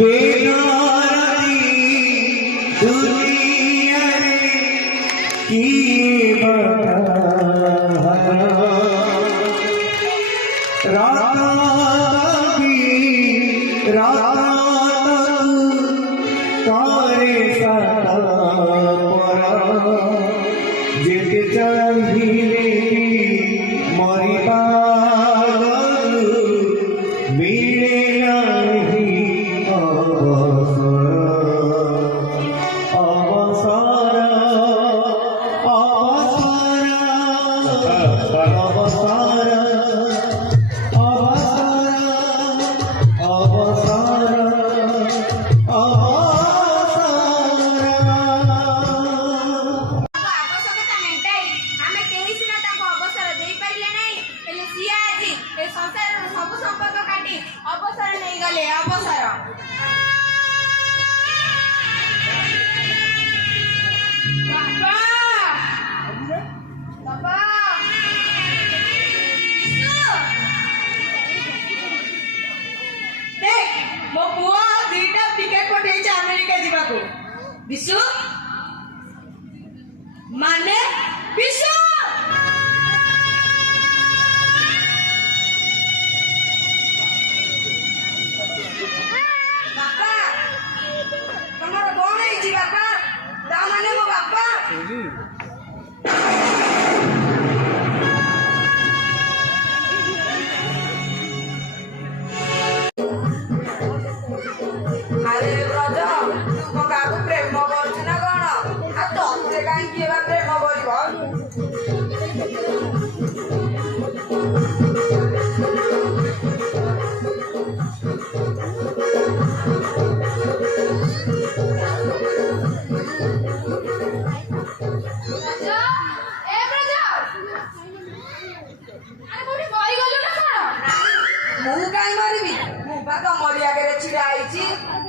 बेनारी दुनिया की जेते चाहिए मरिबा मिले नहीं अवसर अवसर अवसर सब संपर्क काटी अवसर नहीं गले अवसर बाबा बाबा देख मो पुआ दुईटा टिकेट पठे अमेरिका जीवा को विशु माने विशु अरे ब्रज तू को काकू प्रेम करछु ना कोन आ तोते काई केबा प्रेम करबो मु काई मारिबी मु बाका मरी आगे छिड़ा आईची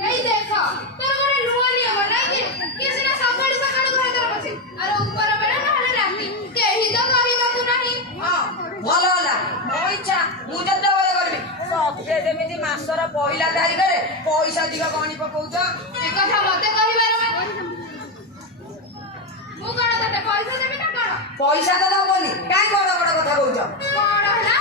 এই দেখো তোর ঘরে নুয়া নিয়ম নাকি কিসিনা সকাল সকাল ঘরে তোর বসে আর উপর বেলা নহলে রাতি কেহি তো কহিବାକୁ ନାହିଁ हां भलो होला मो इच्छा मु जते बेले करबी सबसे जेमिति मासर पहिला तारिख रे पैसा दिग गणी पकौछ ଏ କଥା ମତେ କହିବାର ମାନେ ମୁଁ କଣ ତତେ ପଇସା ଦେବି ନା କଣ पैसा तो दबनी काई बड़ बड़ कथा कहउछ କଣ ହେଲା